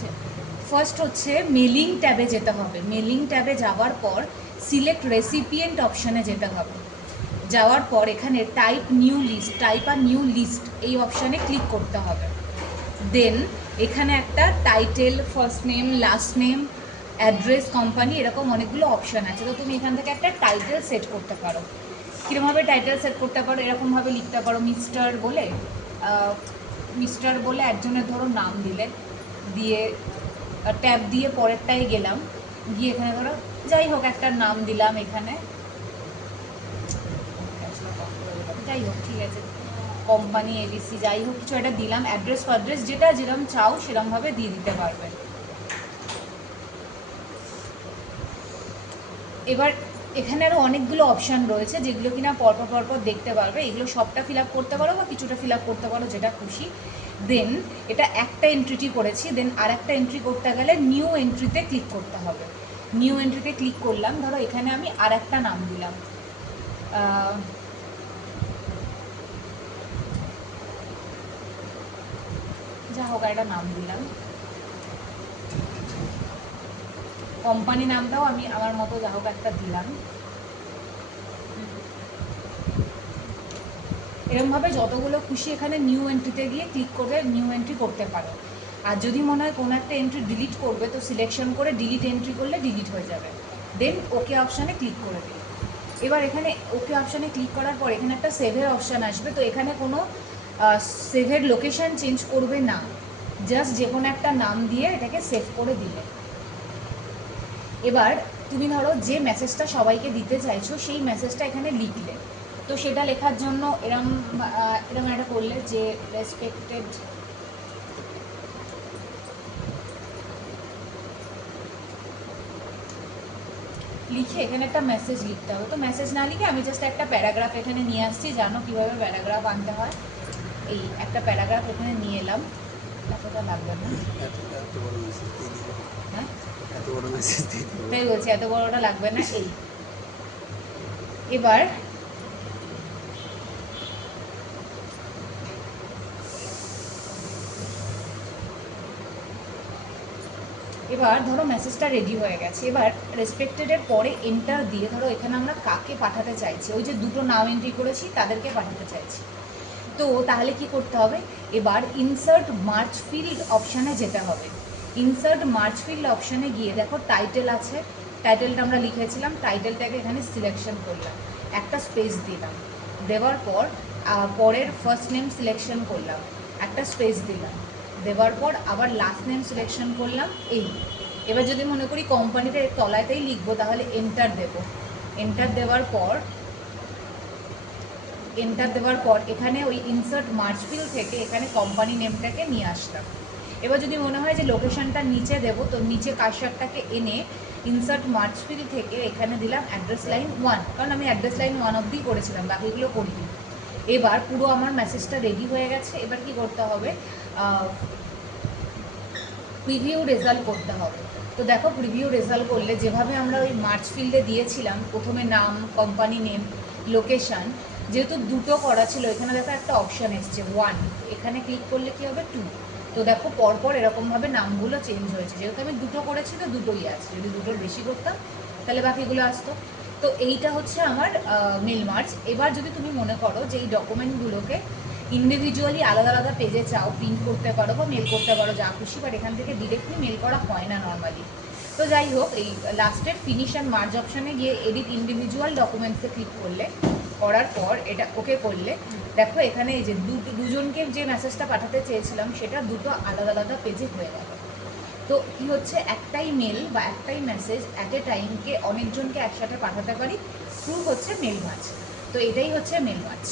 আছে। ফার্স্ট হচ্ছে মেলিং ট্যাবে যেতে হবে। মেলিং ট্যাবে যাওয়ার পর সিলেক্ট রেসিপিয়েন্ট অপশানে যেতে হবে। যাওয়ার পর এখানে টাইপ আর নিউ লিস্ট এই অপশানে ক্লিক করতে হবে। দেন এখানে একটা title, first name, last name, address, company, এরকম অনেকগুলো অপশান আছে। তো তুমি এখান থেকে একটা টাইটেল সেট করতে পারো। কীরকমভাবে টাইটেল সেট করতে পারো, এরকমভাবে লিখতে পারো মিস্টার বলে একজনের ধরো নাম দিলে, দিয়ে ট্যাব দিয়ে পরেরটায় গেলাম, গিয়ে এখানে ধরো যাই হোক একটা নাম দিলাম এখানে, যাই হোক ঠিক আছে, কোম্পানি এবিসি, যাই হোক কিছু একটা দিলাম, অ্যাড্রেস যেটা যেরকম চাও সেরকমভাবে দিয়ে দিতে পারবে। এবার এখানে আরও অনেকগুলো অপশান রয়েছে যেগুলো কিনা পরপর দেখতে পারবে। এগুলো সবটা ফিল আপ করতে পারো বা কিছুটা ফিল আপ করতে পারো, যেটা খুশি। দেন এটা একটা এন্ট্রিটি করেছি, দেন আর একটা এন্ট্রি করতে গেলে নিউ এন্ট্রিতে ক্লিক করতে হবে। নিউ এন্ট্রিতে ক্লিক করলাম, ধরো এখানে আমি আর একটা নাম দিলাম, যা হোক একটা নাম দিলাম, কোম্পানি নামটাও আমি আমার মতো যা হোক একটা দিলাম। এরকমভাবে যতগুলো খুশি এখানে নিউ এন্ট্রিতে গিয়ে ক্লিক করে নিউ এন্ট্রি করতে পারো। আর যদি মনে হয় কোনো একটা এন্ট্রি ডিলিট করবে, তো সিলেকশন করে ডিলিট এন্ট্রি করলে ডিলিট হয়ে যাবে। দেন ওকে অপশানে ক্লিক করে দিই। এবার এখানে ওকে অপশানে ক্লিক করার পর এখানে একটা সেভের অপশান আসবে। তো এখানে কোনো সেভের লোকেশান চেঞ্জ করবে না, জাস্ট যে কোনো একটা নাম দিয়ে এটাকে সেভ করে দিলে। এবার তুমি ধরো যে মেসেজটা সবাইকে দিতে চাইছো সেই মেসেজটা এখানে লিখলে, তো সেটা লেখার জন্য এরম একটা করলে যে রেসপেক্টেড লিখে এখানে একটা মেসেজ লিখতে হবে। তো মেসেজ না লিখে আমি জাস্ট একটা প্যারাগ্রাফ এখানে নিয়ে আসছি, জানো কীভাবে প্যারাগ্রাফ আনতে হয়। এই একটা প্যারাগ্রাফ এখানে নিয়ে এলাম, এতটা লাগবে না, হ্যাঁ তাই বলছি এত বড়টা লাগবে না। এই এবার ধরো মেসেজটা রেডি হয়ে গেছে। এবার রেসপেক্টেডের পরে এন্টার দিয়ে ধরো এখানে আমরা কাকে পাঠাতে চাইছি, ওই যে দুটো নাম এন্ট্রি করেছি তাদেরকে পাঠাতে চাইছি। তো তাহলে কি করতে হবে, এবার ইনসার্ট মার্চ ফিল্ড অপশানে যেতে হবে। ইনসার্ট মার্চ ফিল্ড অপশানে গিয়ে দেখো টাইটেল আছে, টাইটেলটা আমরা লিখেছিলাম, টাইটেলটাকে এখানে সিলেকশন করলাম, একটা স্পেস দিলাম, দেওয়ার পর পরের ফার্স্ট নেম সিলেকশন করলাম, একটা স্পেস দিলাম, দেওয়ার পর আবার লাস্ট নেম সিলেকশন করলাম। এই এবার যদি মনে করি কোম্পানিটা এর তলাতেই লিখবো, তাহলে এন্টার দেব। এন্টার দেওয়ার পর এখানে ওই ইনসার্ট মার্চ ফিল্ড থেকে এখানে কোম্পানি নেমটাকে নিয়ে আসলাম। এবার যদি মনে হয় যে লোকেশনটা নিচে দেবো, তো নিচে কার্সারটাকে এনে ইনসার্ট মার্চ ফিল্ড থেকে এখানে দিলাম অ্যাড্রেস লাইন 1, কারণ আমি অ্যাড্রেস লাইন 1 অবধি করেছিলাম, বাকিগুলো করিনি। এবার পুরো আমার মেসেজটা রেডি হয়ে গেছে। এবার কি করতে হবে, প্রিভিউ রেজাল্ট করতে হবে। তো দেখো প্রিভিউ রেজাল্ট করলে যেভাবে আমরা ওই মার্চ ফিল্ডে দিয়েছিলাম, প্রথমে নাম, কোম্পানি নেম, লোকেশান, যেহেতু দুটো করা ছিল এখানে দেখো একটা অপশান এসছে 1, এখানে ক্লিক করলে কি হবে 2। তো দেখো পরপর এরকমভাবে নামগুলো চেঞ্জ হয়েছে, যেহেতু আমি দুটো করেছি তো দুটোই আছে, যদি দুটোর বেশি করতাম তাহলে বাকিগুলো আসতো। তো এইটা হচ্ছে আমার মেল মার্চ। এবার যদি তুমি মনে করো যে এই ডকুমেন্টগুলোকে ইন্ডিভিজুয়ালি আলাদা আলাদা পেজে চাও, প্রিন্ট করতে পারো বা মেল করতে পারো, যা খুশি, বাট এখান থেকে ডিরেক্টলি মেল করা হয় না নর্মালি। তো যাই হোক, এই লাস্টের ফিনিশ অ্যান্ড মার্জ অপশানে গিয়ে এডিট ইন্ডিভিজুয়াল ডকুমেন্টসে ক্লিক করলে, করার পর এটা ওকে করলে দেখো এখানে এই যে দুজনকে যে মেসেজটা পাঠাতে চেয়েছিলাম সেটা দুটো আলাদা আলাদা পেজে হয়ে গেল। তো কী হচ্ছে, একটাই মেল বা একটাই মেসেজ অ্যাট এ টাইমকে অনেকজনকে একসাথে পাঠাতে পারি, থ্রু হচ্ছে মেল মার্চ। তো এটাই হচ্ছে মেল মার্চ।